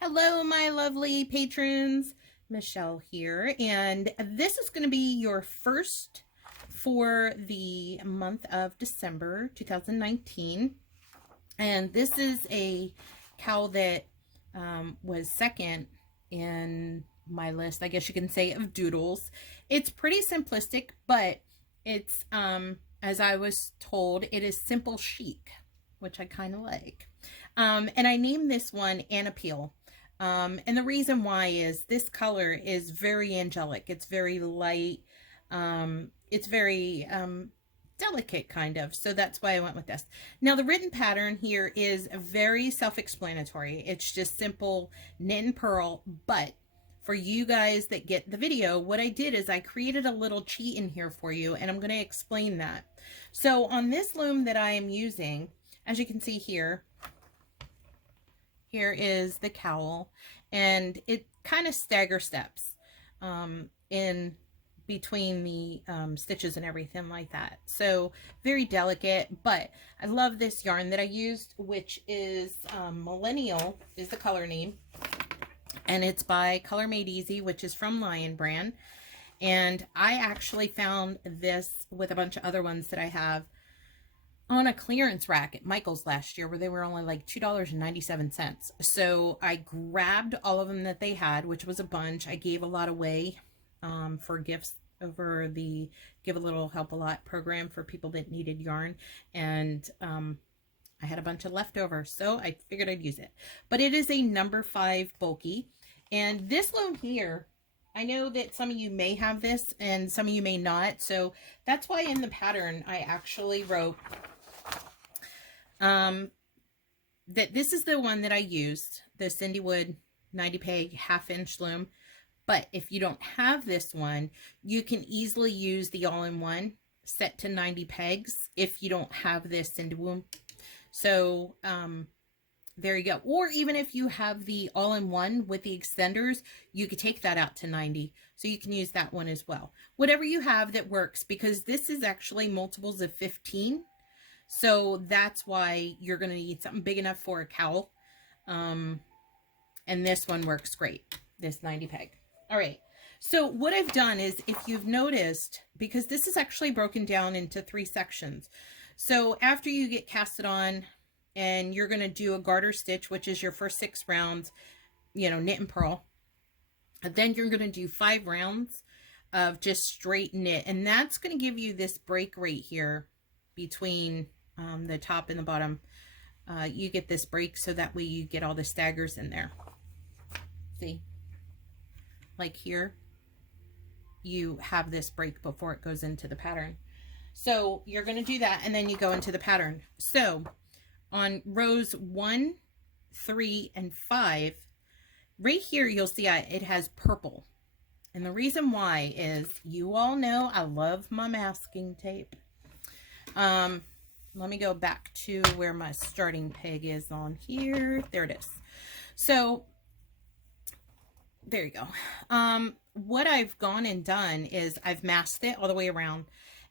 Hello, my lovely patrons. Michelle here, and this is going to be your first for the month of December 2019. And this is a cowl that was second in my list, I guess you can say, of doodles. It's pretty simplistic, but it's, as I was told, it is simple chic, which I kind of like. And I named this one Anapiel. And the reason why is this color is very angelic. It's very light. It's very delicate, kind of. So that's why I went with this. Now, the written pattern here is very self-explanatory. It's just simple knit and purl. But for you guys that get the video, what I did is I created a little cheat in here for you, and I'm going to explain that. So on this loom that I am using, as you can see here, here is the cowl, and it kind of stagger steps in between the stitches and everything like that. So very delicate, but I love this yarn that I used, which is Millennial is the color name, and it's by Color Made Easy, which is from Lion Brand. And I actually found this with a bunch of other ones that I have on a clearance rack at Michael's last year, where they were only like $2.97. So I grabbed all of them that they had, which was a bunch. I gave a lot away for gifts over the Give a Little Help a Lot program for people that needed yarn. And I had a bunch of leftovers, so I figured I'd use it. But it is a number 5 bulky. And this loom here, I know that some of you may have this and some of you may not. So that's why in the pattern, I actually wrote that this is the one that I used, the Cindy Wood 90 peg half-inch loom. But if you don't have this one, you can easily use the all-in-one set to 90 pegs if you don't have this Cindy Wood. So there you go. Or even if you have the all-in-one with the extenders, you could take that out to 90. So you can use that one as well. Whatever you have that works, because this is actually multiples of 15. So that's why you're going to need something big enough for a cowl. And this one works great, this 90 peg. All right. So what I've done is, if you've noticed, because this is actually broken down into 3 sections. So after you get casted on, and you're going to do a garter stitch, which is your first 6 rounds, you know, knit and purl. And then you're going to do 5 rounds of just straight knit. And that's going to give you this break right here between the top and the bottom. You get this break, so that way you get all the staggers in there. See? Like here, you have this break before it goes into the pattern. So you're going to do that, and then you go into the pattern. So on rows 1, 3, and 5, right here, you'll see it has purple. And the reason why is, you all know I love my masking tape. Let me go back to where my starting peg is on here. There it is. So there you go. What I've gone and done is I've masked it all the way around,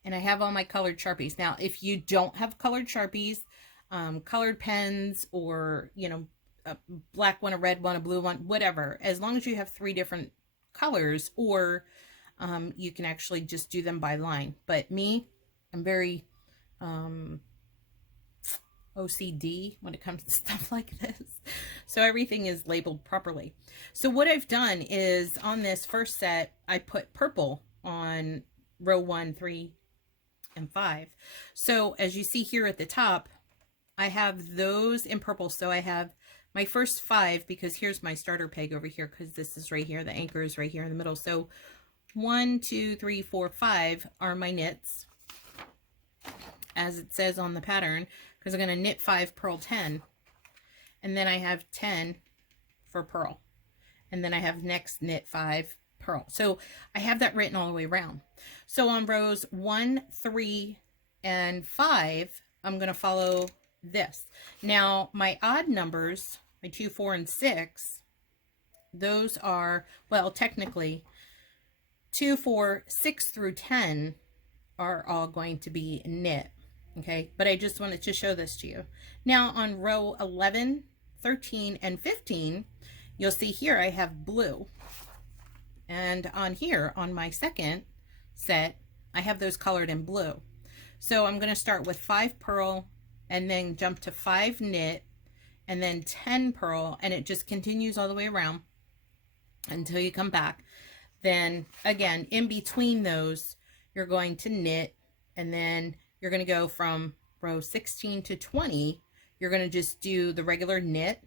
and I have all my colored Sharpies. Now, if you don't have colored Sharpies, colored pens, or, you know, a black one, a red one, a blue one, whatever, as long as you have 3 different colors, or you can actually just do them by line. But me, I'm very OCD when it comes to stuff like this, so everything is labeled properly. So what I've done is, on this first set, I put purple on row 1, 3, and 5. So as you see here at the top, I have those in purple. So I have my first 5, because here's my starter peg over here, because this is right here, the anchor is right here in the middle. So 1, 2, 3, 4, 5 are my knits, as it says on the pattern, because I'm going to knit 5, purl 10, and then I have 10 for purl, and then I have next knit 5, purl. So I have that written all the way around. So on rows 1, 3, and 5, I'm going to follow this. Now my odd numbers, my 2, 4, and 6, those are, well, technically 2, 4, 6 through 10 are all going to be knit. Okay, but I just wanted to show this to you. Now on row 11, 13, and 15, you'll see here I have blue. And on here, on my second set, I have those colored in blue. So I'm going to start with 5 purl and then jump to 5 knit and then 10 purl, and it just continues all the way around until you come back. Then again, in between those, you're going to knit, and then you're going to go from row 16 to 20. You're going to just do the regular knit,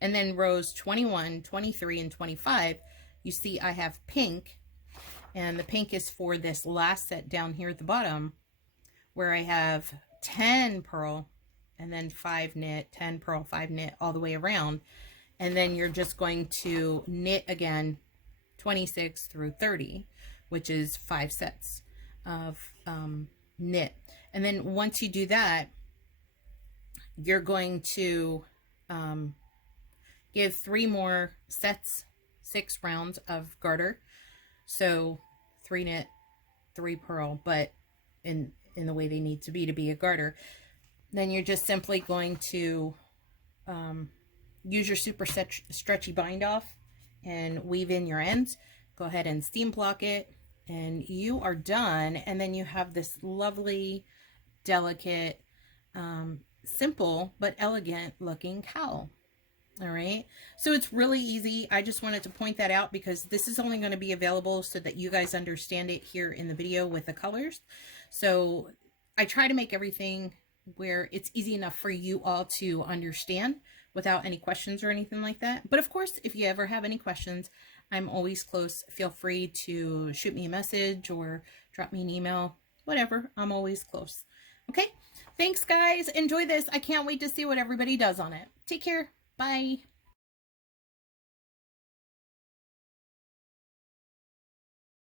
and then rows 21, 23, and 25, you see I have pink, and the pink is for this last set down here at the bottom, where I have 10 purl and then 5 knit, 10 purl, 5 knit all the way around. And then you're just going to knit again 26 through 30, which is 5 sets of knit. And then once you do that, you're going to give 3 more sets, 6 rounds of garter. So 3 knit, 3 purl, but in the way they need to be a garter. Then you're just simply going to use your super stretchy bind off and weave in your ends. Go ahead and steam block it, and you are done. And then you have this lovely, delicate, simple but elegant looking cowl. All right, so it's really easy. I just wanted to point that out because this is only going to be available so that you guys understand it here in the video with the colors. So I try to make everything where it's easy enough for you all to understand without any questions or anything like that. But of course, if you ever have any questions, I'm always close. Feel free to shoot me a message or drop me an email, whatever. I'm always close. Okay, thanks guys. Enjoy this. I can't wait to see what everybody does on it. Take care. Bye.